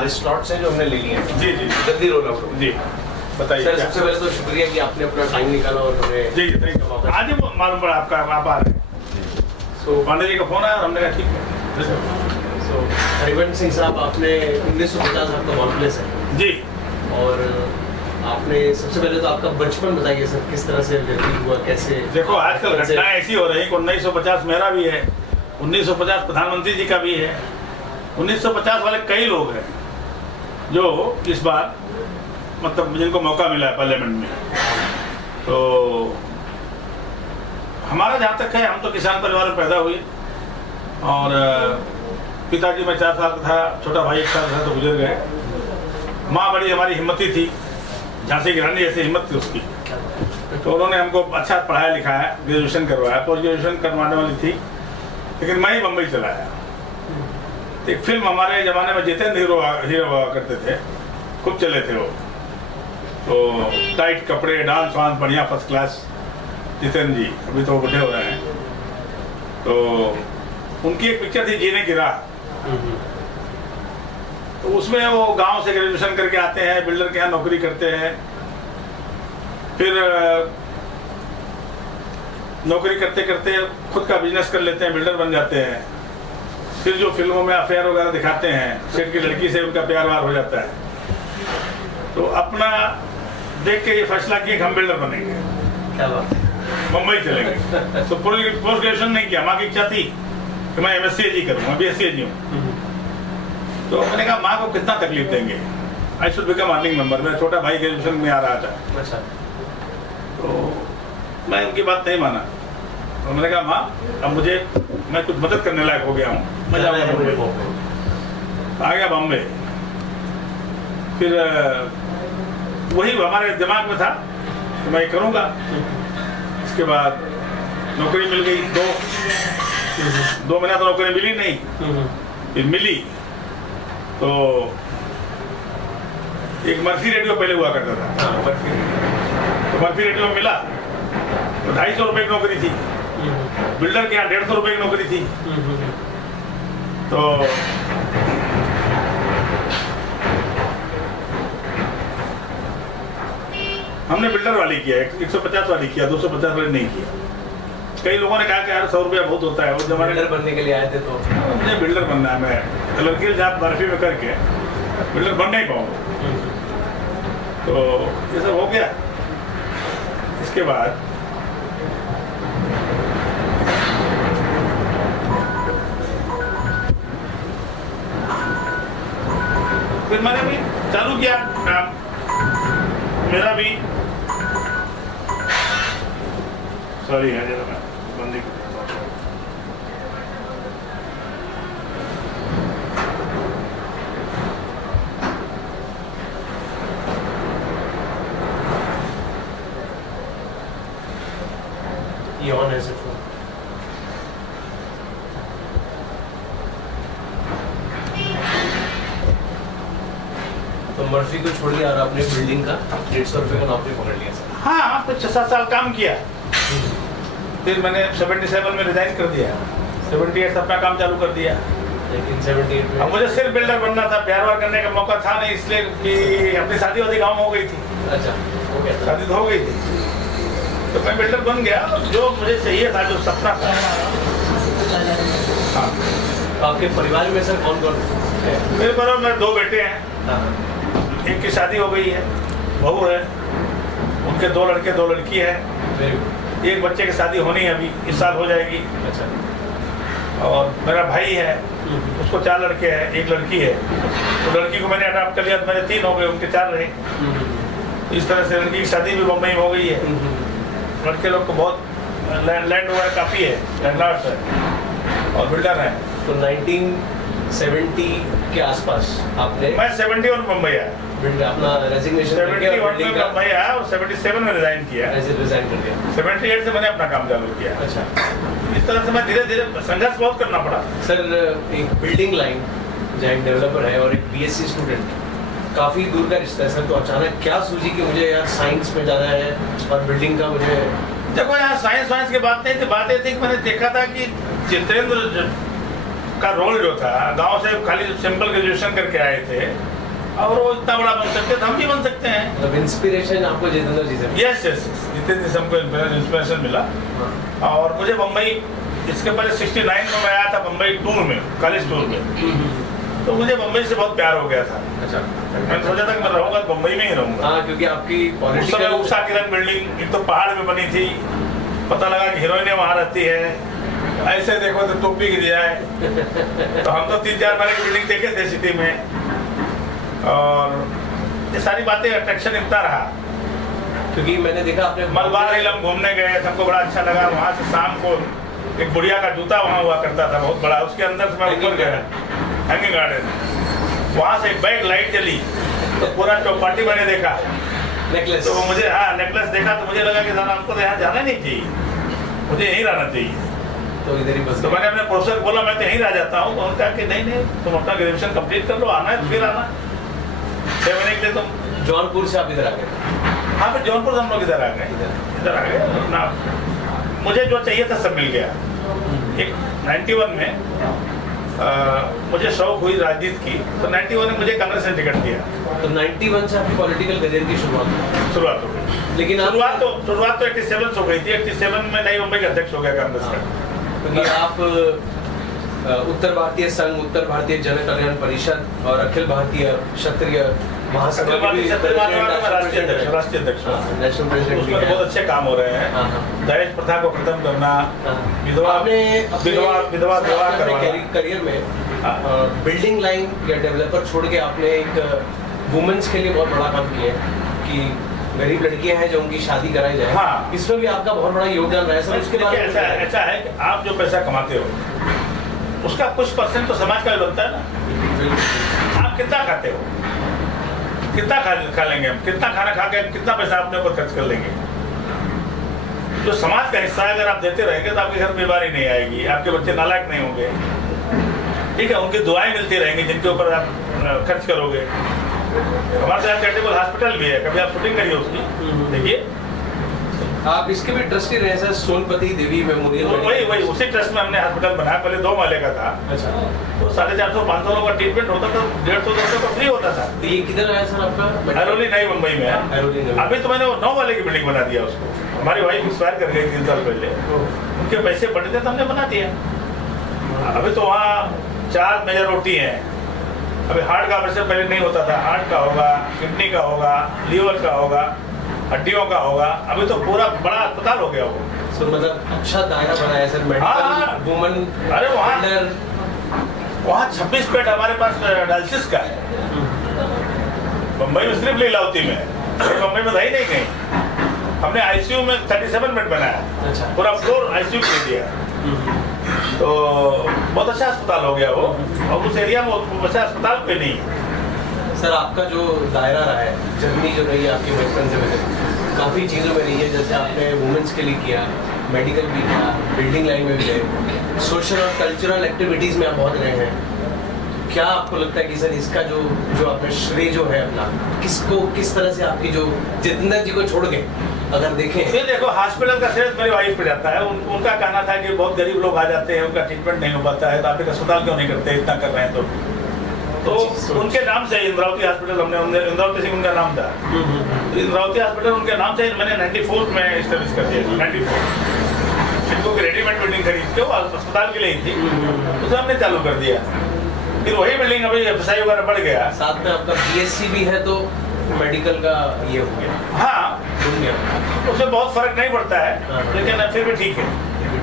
हमारे स्लॉट्स हैं जो हमने ले लिए हैं। जी जी जल्दी रोल आउट हो। जी बताइए। सर सबसे पहले तो शुक्रिया कि आपने अपना टाइम निकाला और हमें जी आज ही मालूम पड़ा आपका आप आ रहे हैं। तो पांडे जी का फोन आया और हमने कहा ठीक है। सो हरिवंश सिंह साहब, आपने 1950 आपका बॉर्न प्लेस है जी, और आपने सबसे पहले तो आपका बचपन बताइए सर, किस तरह से व्यतीत हुआ, कैसे? देखो आजकल घटनाएं ऐसी हो रही हैं। 1950 मेरा भी है, 1950 प्रधानमंत्री जी का भी है, 1950 वाले कई लोग हैं जो इस बार मतलब जिनको मौका मिला है पार्लियामेंट में। तो हमारा जहाँ तक है, हम तो किसान परिवार में पैदा हुए और पिताजी में 4 साल का था, छोटा भाई 1 साल था तो गुजर गए। माँ बड़ी हमारी हिम्मती थी, झांसी की रानी जैसी हिम्मत थी उसकी। तो उन्होंने हमको अच्छा पढ़ाया लिखाया, ग्रेजुएशन करवाया। पोस्ट ग्रेजुएशन करवाने वाली थी, लेकिन मैं ही बम्बई चला आया। एक फिल्म हमारे ज़माने में जितेंद्र हीरो हुआ करते थे, खूब चले थे वो। तो टाइट कपड़े, डांस वांस बढ़िया फर्स्ट क्लास। जितेंद्र जी अभी तो बूढ़े हो रहे हैं। तो उनकी एक पिक्चर थी जीने की राह। तो उसमें वो गांव से ग्रेजुएशन करके आते हैं, बिल्डर के यहाँ नौकरी करते हैं, फिर नौकरी करते करते खुद का बिजनेस कर लेते हैं, बिल्डर बन जाते हैं। फिर जो फिल्मों में अफेयर वगैरह दिखाते हैं, सेठ की लड़की से उनका प्यार वार हो जाता है। तो अपना देख के ये फैसला किया कि हम बिल्डर बनेंगे। क्या बात है। मुंबई चलेंगे। तो पोस्ट ग्रेजुएशन नहीं किया। माँ की इच्छा थी कि मैं MSc करूँ, मैं BSc हूँ। तो मैंने कहा माँ को कितना तकलीफ देंगे, I should become earning member. मेरा छोटा भाई ग्रेजुएशन में आ रहा था। अच्छा। तो मैं उनकी बात नहीं माना। तो मैंने कहा माँ अब मैं कुछ मदद करने लायक हो गया हूँ, मैं जाऊँगा मुंबई। आ गया बॉम्बे। फिर वही हमारे दिमाग में था कि मैं करूँगा। इसके बाद नौकरी मिल गई। 2 महीना तो नौकरी मिली नहीं, फिर मिली। तो एक मर्फी रेडियो पहले हुआ करता था। तो मर्फी रेडियो में मिला तो 250 रुपए की नौकरी थी। बिल्डर के यहाँ 150 रुपए की नौकरी थी। तो हमने बिल्डर वाली किया, 150 वाली किया, 250 वाली नहीं किया। कई लोगों ने कहा कि यार 100 रुपया बहुत होता है। उस जमाने बिल्डर बनने के लिए आए थे तो मुझे बिल्डर बनना है। मैं लड़की जहाँ बर्फी में करके बिल्डर बन नहीं पाऊंगा। तो ये सब हो गया। इसके बाद फिर मैंने भी चालू किया काम। मेरा भी सॉरी है जरा बंदी कर ये ऑन है सिर्फ। तो मर्फी को छोड़ दिया और आपने बिल्डिंग का 150 रुपये का नौकरी पकड़ लिया सर। हाँ, तो 6-7 साल काम किया। फिर मैंने 77 में रिजाइन कर दिया। 78 अपना काम चालू कर दिया। लेकिन 78 में अब मुझे सिर्फ बिल्डर बनना था, प्यार वार करने का मौका था नहीं, इसलिए कि अपनी शादी वादी गाँव में हो गई थी। अच्छा, हो गया। शादी तो हो गई थी, तो मैं बिल्डर बन गया। जो मुझे चाहिए था, जो सपना था। हाँ। तो आपके परिवार में सर कौन कौन है? मेरे परिवार में 2 बेटे हैं। एक की शादी हो गई है, बहू है, उनके 2 लड़के 2 लड़की है। एक बच्चे की शादी होनी है, अभी इस साल हो जाएगी। अच्छा। और मेरा भाई है, उसको 4 लड़के हैं, 1 लड़की है। तो लड़की को मैंने अडॉप्ट कर लिया, तो मेरे 3 हो गए, उनके 4 रहे। इस तरह से लड़की की शादी भी मुंबई में हो गई है। लड़के लोग को बहुत लैंड वगैरह काफ़ी है, लैंडलॉर्ड्स है और बिल्डर है। तो 1970 के आसपास आपने मैं 71 में मुंबई आया। अपना रेजिग्नेशन 71 में मुंबई आया और 77 में रिजाइन किया। रिजाइन कर दिया। 78 से मैंने अपना काम चालू किया। अच्छा। इस तरह से मैं धीरे धीरे संघर्ष बहुत करना पड़ा। सर एक बिल्डिंग लाइन जहाँ एक डेवलपर है और एक BSc स्टूडेंट, काफ़ी दूर का रिश्ता है सर। तो अचानक क्या सूझी कि मुझे यार साइंस में जाना है और बिल्डिंग का मुझे। देखो यार साइंस वाइंस की बात नहीं थी। बात ये थी कि मैंने देखा था कि जितेंद्र का रोल जो था, गांव से खाली सिंपल ग्रेजुएशन करके आए थे और वो इतना बड़ा बन सकते थे, हम भी बन सकते हैं। मतलब इंस्पिरेशन आपको जितेंद्र जी से? यस यस, जितेंद्र जी से हमको इंस्पिरेशन मिला। और मुझे बम्बई, इसके पहले 69 में मैं आया था बम्बई टूर में, कॉलेज टूर में, तो मुझे बम्बई से बहुत प्यार हो गया था। अच्छा, मैं सोचा था कि मैं रहूंगा बम्बई में ही रहूंगा। हाँ, क्योंकि आपकी उस समय उषा किरण बिल्डिंग एक तो पहाड़ में बनी थी, पता लगा कि हीरोइनें वहाँ रहती है, ऐसे देखो तो टोपी गिर जाए। तो हम तो 3-4 बार की बिल्डिंग देखे थे सिटी में, और ये सारी बातें अट्रैक्शन इतना रहा। क्योंकि मैंने देखा आपने मलबार हिल हम घूमने गए, हमको बड़ा अच्छा लगा। वहाँ से शाम को एक बुढ़िया का जूता वहाँ हुआ करता था बहुत बड़ा, उसके अंदर से मैं ऊपर गया, हैंगिंग गार्डन, वहाँ से एक बैक लाइट जली तो पूरा चौपाटी मैंने देखा, नेकलेस, तो मुझे, हाँ नेकलेस देखा तो मुझे लगा कि साला हमको तो यहाँ जाना नहीं चाहिए, मुझे यहीं रहना चाहिए। तो इधर ही बस। तो मैंने अपने प्रोफेसर को बोला मैं तो यहीं रह जाता हूँ, तो उन्होंने कहा कि नहीं नहीं, तुम अपना ग्रेजुएशन कंप्लीट कर लो, आना है फिर आना, 6 महीने के लिए तुम। जौनपुर से आप इधर आ गए? हाँ, फिर जौनपुर से हम लोग इधर आ गए अपना, मुझे जो चाहिए था सब मिल गया। एक 91 में मुझे शौक हुई राजनीति की, तो 91 में मुझे कांग्रेस ने टिकट दिया। तो 91 से आपकी पॉलिटिकल करियर की शुरुआत हो गई। लेकिन शुरुआत तो 87 से हो गई थी। 87 में नई मुंबई का अध्यक्ष हो गया कांग्रेस का। क्योंकि आप उत्तर भारतीय संघ, उत्तर भारतीय जन कल्याण परिषद और अखिल भारतीय क्षत्रिय महासभा राष्ट्रीय अध्यक्ष, नेशनल प्रेसिडेंट, उसमें बहुत अच्छे काम हो रहे हैं। दहेज प्रथा को खत्म करना, विधवा विवाह करवाना। करियर में बिल्डिंग लाइन या डेवलपर छोड़ के आपने एक वुमेन्स के लिए बहुत बड़ा काम किया है कि गरीब लड़कियां हैं जो उनकी शादी कराई जाए। हाँ, इसमें भी आपका बहुत बड़ा योगदान रहा है सर। उसके बाद ऐसा है कि आप जो पैसा कमाते हो उसका कुछ % तो समाज का भी बनता है ना। आप कितना खाते हो, कितना खा लेंगे हम, कितना खाना खा के कितना पैसा अपने ऊपर खर्च कर लेंगे। जो समाज का हिस्सा है अगर आप देते रहेंगे तो आपके घर बीमारी नहीं आएगी, आपके बच्चे नालायक नहीं होंगे, ठीक है, उनकी दुआएं मिलती रहेंगी जिनके ऊपर आप खर्च करोगे। हमारे साथ चैरिटेबल हॉस्पिटल भी है, कभी आप शूटिंग करिए उसकी, देखिए। आप इसके भी ट्रस्टी रहे सर, सोनपति देवी मेमोरियल। वही उसी ट्रस्ट में हमने हॉस्पिटल बनाया, पहले 2 माले का था। अच्छा। तो 450-500 लोगों का ट्रीटमेंट होता था, 150-200 का फ्री होता था। तो ये किधर आया सर आपका? अरोली नई मुंबई में है। अभी तो मैंने 9 माले की बिल्डिंग बना दिया उसको, हमारी वाइफ एक्सपायर कर गई 3 साल पहले, उनके पैसे बढ़े थे तो हमने बना दिया। अभी तो वहाँ 4 मेजर रोटी है। अभी हार्ट का ऑपरेशन पहले नहीं होता था, हार्ट का होगा, किडनी का होगा, लीवर का होगा, हड्डियों का होगा, अभी तो पूरा बड़ा अस्पताल हो गया वो। सर मतलब अच्छा दायरा बनाया सर, मेडिकल वुमन। अरे वहाँ 26 बेड हमारे पास डायलिसिस का है। मुंबई में सिर्फ लीलावती में, मुंबई में था ही नहीं कहीं। हमने आईसीयू में 37 बेड बनाया। अच्छा। पूरा फ्लोर आईसीयू दे दिया, तो बहुत अच्छा अस्पताल हो गया वो। और उस एरिया में वैसे अस्पताल पे नहीं है। सर आपका जो दायरा रहा है, जर्नी जो रही है आपके बचपन से पहले, काफ़ी चीज़ों में रही है। जैसे आपने वुमेन्स के लिए किया, मेडिकल भी किया, बिल्डिंग लाइन में भी गए, सोशल और कल्चरल एक्टिविटीज़ में आप बहुत रहे हैं। क्या आपको लगता है कि सर इसका जो आपने श्रेय जो है अपना, किस तरह से आपकी जो जितेंद्र जी को छोड़ के अगर देखें? फिर देखो, हॉस्पिटल का श्रेय मेरी वाइफ पे जाता है। उनका कहना था कि बहुत गरीब लोग आ जाते हैं, उनका ट्रीटमेंट नहीं हो पाता है, तो आप एक अस्पताल क्यों नहीं करते, इतना कर रहे हैं तो उनके नाम से इंद्रावती हॉस्पिटल, हमने इंद्रावती सिंह उनका नाम था, तो इंद्रावती हॉस्पिटल उनके नाम से मैंने 94 में एस्टेब्लिश कर दिया। 94 इनको रेडीमेड बिल्डिंग खरीद के वो अस्पताल के लिए थी, उसे हमने चालू कर दिया। फिर वही बिल्डिंग अभी एफएसआई वगैरह बढ़ गया। साथ में आपका बीएससी भी है, तो मेडिकल का ये हो गया। हाँ, उसमें बहुत फर्क नहीं पड़ता है, लेकिन फिर भी ठीक है।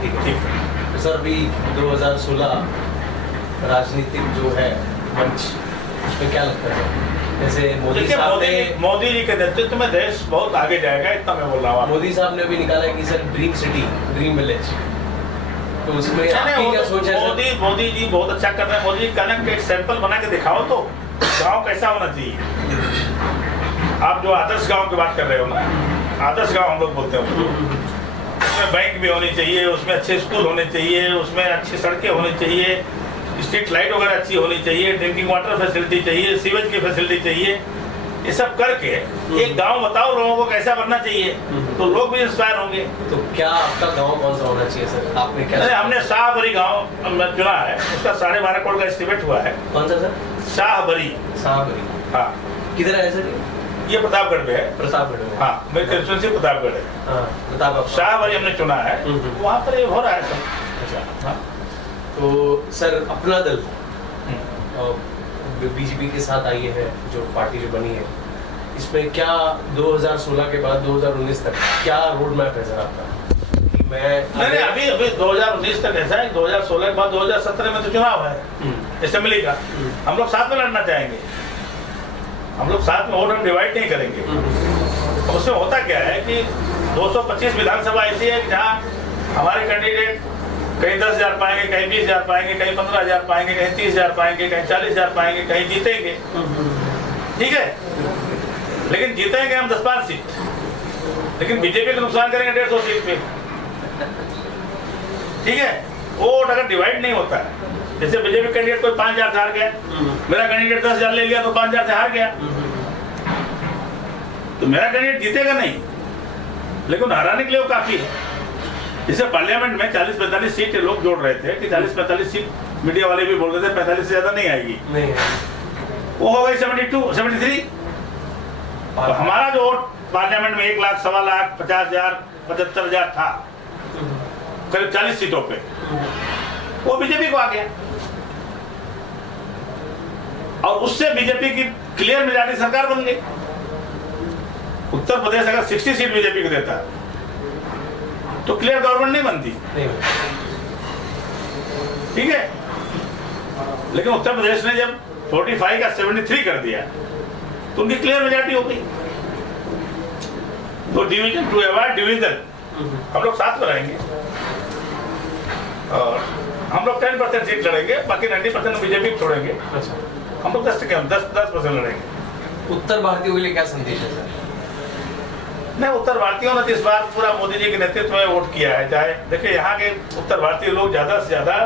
ठीक है। तो सर अभी 2016 राजनीतिक जो है मंच, उसमें क्या लगता है? जैसे मोदी जी के नेतृत्व में देश बहुत आगे जाएगा, इतना मैं बोल रहा हूँ। मोदी साहब ने भी निकाला है कि sir dream city, dream village, तो उसमें आपकी क्या सोच है? मोदी जी बहुत अच्छा कर रहे हैं। मोदी जी कहना कि एक सैंपल बना के दिखाओ तो गांव कैसा होना चाहिए। आप जो आदर्श गांव की बात कर रहे हो ना, आदर्श गांव हम लोग बोलते हैं, उसमें बैंक भी होनी चाहिए, उसमें अच्छे स्कूल होने चाहिए, उसमें अच्छी सड़कें होनी चाहिए, स्ट्रीट लाइट वगैरह अच्छी होनी चाहिए, ड्रिंकिंग वाटर फैसिलिटी चाहिए, सीवेज की फैसिलिटी चाहिए। ये सब करके एक गांव बताओ लोगों को कैसा बनना चाहिए, तो लोग भी इंस्पायर होंगे। तो क्या आपका गांव कौन सा होना चाहिए सर? आपने क्या? हमने शाहबरी गांव चुना है, उसका 12.5 करोड़ का एस्टिमेट हुआ है। कौन सा सर? शाहबरी। शाहबरी, हाँ। किधर है सर? ये प्रतापगढ़ में है। प्रतापगढ़ में? हाँ, मेरी कंस्टिट्यूंसी प्रतापगढ़ है। प्रतापगढ़। शाहबरी हमने चुना है, वहाँ पर ये हो रहा है सब। अच्छा, हाँ। तो सर अपना दल बीजेपी के साथ आई है, जो पार्टी जो बनी है, इसमें क्या 2016 के बाद 2019 तक क्या रोड मैप है सर आपका? नहीं, अभी 2019 तक ऐसा है, 2016 के बाद 2017 में तो चुनाव है असेंबली का। हम लोग साथ में लड़ना चाहेंगे, हम लोग साथ में वोट हम डिवाइड नहीं करेंगे। उसमें होता क्या है कि 225 विधानसभा ऐसी है कि जहाँ हमारे कैंडिडेट कहीं 10,000 पाएंगे, कहीं 20,000 पाएंगे, कहीं 15,000 पाएंगे, कहीं 30,000 पाएंगे, कहीं 40,000 पाएंगे, कहीं जीतेंगे। ठीक है, लेकिन जीतेंगे हम 10-5 सीट, लेकिन बीजेपी को नुकसान करेंगे 150 सीट पे। ठीक है, वोट अगर डिवाइड नहीं होता है, जैसे बीजेपी कैंडिडेट कोई 5,000 से हार गया, मेरा कैंडिडेट 10,000 ले लिया तो 5,000 से हार गया, तो मेरा कैंडिडेट जीतेगा नहीं, लेकिन हराने के लिए वो काफी है। जैसे पार्लियामेंट में 40-45 सीट लोग जोड़ रहे थे कि 40-45 सीट, मीडिया वाले भी बोल रहे थे 45 से ज्यादा नहीं आएगी, नहीं। वो हो गई 72, 73। और हमारा जो वोट पार्लियामेंट में 1 लाख, 1.25 लाख, 50,000, 75,000 था करीब 40 सीटों पे, वो बीजेपी को आ गया। और उससे बीजेपी की क्लियर मेजॉरिटी सरकार बन गई। उत्तर प्रदेश अगर 60 सीट बीजेपी को देता तो क्लियर गवर्नमेंट नहीं बनती, ठीक है। लेकिन उत्तर प्रदेश ने जब 45 का 73 कर दिया तो उनकी क्लियर मेजॉरिटी हो गई। तो डिवीजन टू अवॉइड डिवीजन हम लोग साथ में रहेंगे और हम लोग 10% सीट लड़ेंगे, बाकी 90% बीजेपी छोड़ेंगे। अच्छा, हम लोग 10% लड़ेंगे। उत्तर भारतीयों के लिए क्या संदेश है सर? नहीं, उत्तर भारतीयों ने इस बार पूरा मोदी जी के नेतृत्व में वोट किया है। चाहे देखिए, यहाँ के उत्तर भारतीय लोग ज्यादा से ज्यादा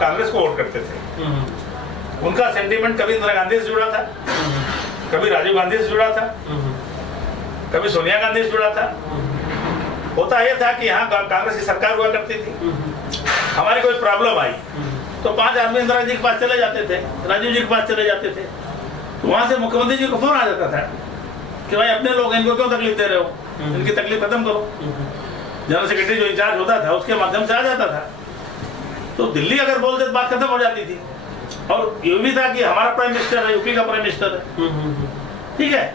कांग्रेस को वोट करते थे। उनका सेंटीमेंट कभी इंदिरा गांधी से जुड़ा था, कभी राजीव गांधी से जुड़ा था, कभी सोनिया गांधी से जुड़ा था। होता यह था कि यहाँ कांग्रेस की सरकार हुआ करती थी, हमारी कोई प्रॉब्लम आई तो 5 आदमी इंदिरा जी के पास चले जाते थे, राजीव जी के पास चले जाते थे, तो वहां से मुख्यमंत्री जी को फोन आ जाता था कि भाई अपने लोग, इनको क्यों तकलीफ दे रहे हो, इनकी तकलीफ खत्म करो। जनरल सेक्रेटरी जो इंचार्ज होता था उसके माध्यम से आ जाता था, तो दिल्ली अगर बोलते तो बात खत्म हो जाती थी। और ये भी था कि हमारा प्राइम मिनिस्टर है, यूपी का प्राइम मिनिस्टर है, ठीक है।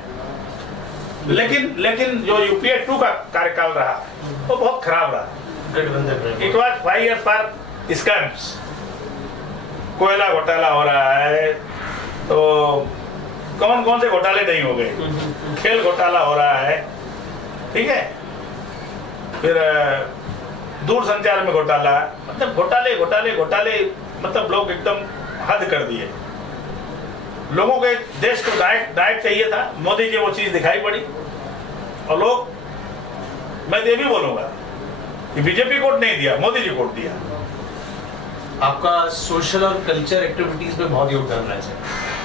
लेकिन जो यूपीए 2 का कार्यकाल रहा वो बहुत खराब रहा। It was 5 years for scams. कोयला घोटाला हो रहा है, तो कौन कौन से घोटाले नहीं हो गए, खेल घोटाला हो रहा है, ठीक है। फिर दूर संचार में घोटाला, मतलब घोटाले घोटाले घोटाले, मतलब लोग एकदम हद कर दिए। लोगों के देश को डाइट चाहिए था, मोदी जी वो चीज दिखाई पड़ी और लोग, मैं ये भी बोलूंगा कि बीजेपी कोट नहीं दिया, मोदी जी कोट दिया। आपका सोशल और कल्चर एक्टिविटीज में बहुत योगदान रहा है सर,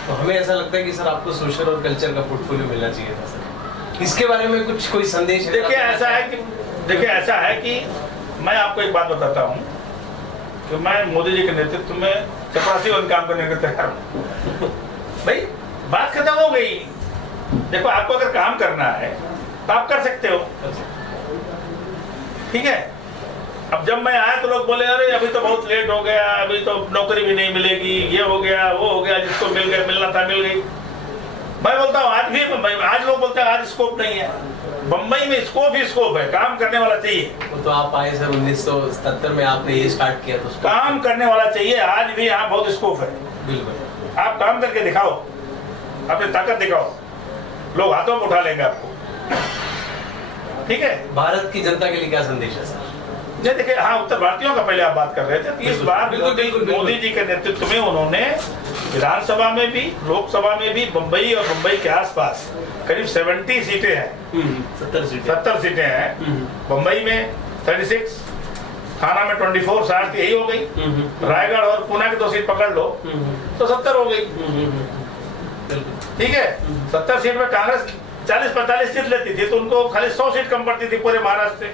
तो हमें ऐसा लगता है कि सर आपको सोशल और कल्चर का पोर्टफोलियो मिलना चाहिए था सर। इसके बारे में कुछ कोई संदेश है? देखिए ऐसा है कि मैं आपको एक बात बताता हूँ कि मैं मोदी जी के नेतृत्व में चपरासी वन काम करने को तैयार हूँ। भाई बात खत्म हो गई। देखो, आपको अगर काम करना है तो आप कर सकते हो, ठीक है। अब जब मैं आया तो लोग बोले अरे अभी तो बहुत लेट हो गया, अभी तो नौकरी भी नहीं मिलेगी, ये हो गया वो हो गया, जिसको मिल गया, मिलना था मिल गई। मैं बोलता हूँ आज लोग बोलते हैं आज स्कोप नहीं है। बम्बई में स्कोप ही स्कोप है, काम करने वाला चाहिए। तो आप आए सर 1977 में, आपने ये स्टार्ट किया, तो काम करने वाला चाहिए। आज भी यहाँ बहुत स्कोप है, बिल्कुल। आप काम करके दिखाओ, अपनी ताकत दिखाओ, लोग हाथों में उठा लेंगे आपको, ठीक है। भारत की जनता के लिए क्या संदेश है सर? देखिए, हाँ, उत्तर भारतीयों का पहले आप बात कर रहे थे। इस बार मोदी जी के नेतृत्व में उन्होंने विधानसभा में भी, लोकसभा में भी, मुंबई और मुंबई के आसपास करीब 70 सीटें हैं, 70 सीटें हैं। मुंबई में 36, थाना में 24, 60 यही हो गई। रायगढ़ और पुणे की 2 सीट पकड़ लो तो 70 हो गई। ठीक है। 70 सीट में कांग्रेस 40-45 सीट लेती थी, तो उनको खाली 100 सीट कम पड़ती थी पूरे महाराष्ट्र से।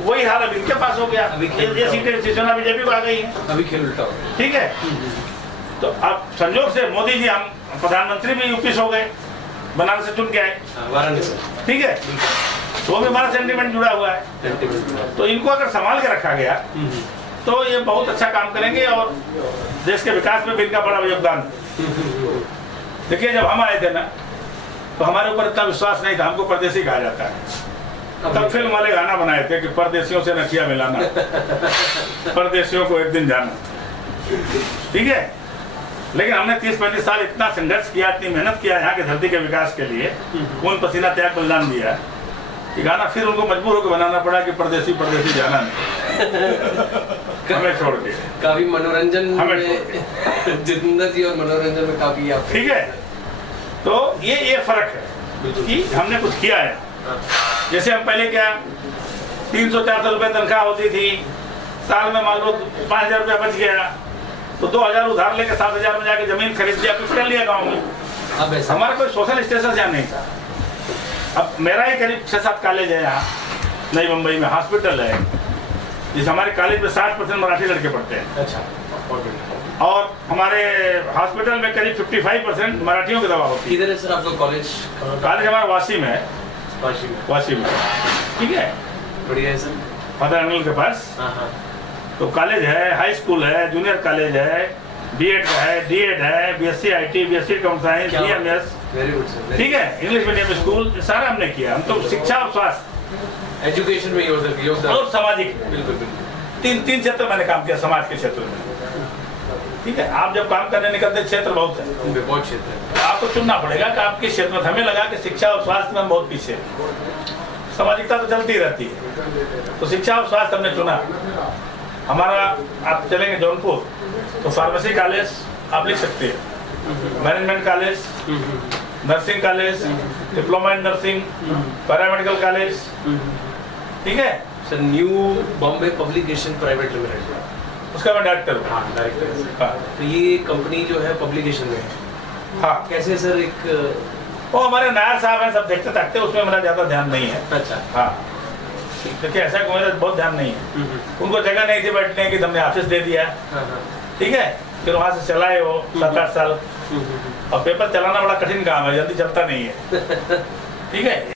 वही हाल अब इनके पास हो गया, ये सीटें शिवसेना बीजेपी को आ गई है। अभी खेल उल्टा हो गया। ठीक है, तो अब संयोग से मोदी जी हम प्रधानमंत्री भी यूपी से हो गए, बनारस से चुन के आए वाराणसी। ठीक है, तो भी हमारा सेंटिमेंट जुड़ा हुआ है। तो इनको अगर संभाल के रखा गया तो ये बहुत अच्छा काम करेंगे और देश के विकास में भी इनका बड़ा योगदान। देखिए, जब हम आए थे ना तो हमारे ऊपर इतना विश्वास नहीं था, हमको परदेसी कहा जाता है। तब फिल्म वाले गाना बनाए थे कि परदेशियों से नथिया मिलाना, परदेशियों को एक दिन जाना। ठीक है, लेकिन हमने 30-35 साल इतना संघर्ष किया, इतनी मेहनत किया यहाँ की धरती के विकास के लिए, खून पसीना त्याग बलिदान दिया कि गाना फिर उनको मजबूर होकर बनाना पड़ा कि परदेसी परदेसी जाना नहीं, हमें छोड़ के। काफी मनोरंजन में जितेंद्र जी और मनोरंजन में काफी आप। ठीक है, तो ये फर्क है कि हमने कुछ किया है। जैसे हम पहले क्या 300-400 रुपये तनख्वाह होती थी, साल में मान लो 5,000 रुपया बच गया तो 2,000 उधार लेके 7,000 में जाके जमीन खरीद लिया, कुछ कर लिया गाँव में। अब हमारा कोई सोशल स्टेटस यहाँ नहीं था। अब मेरा ही करीब 6-7 कॉलेज है यहाँ नई मुंबई में, हॉस्पिटल है, जिस हमारे कॉलेज में 60% मराठी लड़के पढ़ते हैं। अच्छा, और हमारे हॉस्पिटल में करीब 55% मराठियों की दवा होती है। किधर है सर आपका कॉलेज? कॉलेज हमारा वाशी में है। वाशी में, ठीक है, बढ़िया है सर। फादर अनिल के पास। तो कॉलेज है, हाई स्कूल है, जूनियर कॉलेज है, बीएड का है, डीएड है, BSc IT, BSc computer science, BMS. Very good sir. ठीक है, इंग्लिश मीडियम स्कूल सारा हमने किया। हम तो शिक्षा और स्वास्थ्य, एजुकेशन में योगदान और सामाजिक, बिल्कुल तीन क्षेत्र मैंने काम किया समाज के क्षेत्र में। ठीक है, आप जब काम करने निकलते क्षेत्र बहुत है, बहुत क्षेत्र है, तो आपको चुनना पड़ेगा कि आप किस क्षेत्र में। हमें लगा कि शिक्षा और स्वास्थ्य में हम बहुत पीछे, सामाजिकता तो चलती रहती है, तो शिक्षा और स्वास्थ्य हमने चुना। हमारा आप चलेंगे जौनपुर तो फार्मेसी कॉलेज आप लिख सकते हैं, management college, nursing college, diploma in nursing, paramedical college. ठीक है sir. New Bombay publication private limited, उसका मैं डायरेक्टर हूँ। हाँ, डायरेक्टर। हाँ, तो ये कंपनी जो है पब्लिकेशन में है। हाँ, कैसे सर? एक वो हमारे नायर साहब हैं, सब देखते थकते, उसमें मेरा ज़्यादा ध्यान नहीं है। अच्छा, हाँ, देखिए ऐसा मेरा बहुत ध्यान नहीं है। उनको जगह नहीं थी बैठने की, हमने ऑफिस दे दिया। ठीक है, फिर वहाँ से चलाए वो 7-8 साल। और पेपर चलाना बड़ा कठिन काम है, जल्दी चलता नहीं है। ठीक है।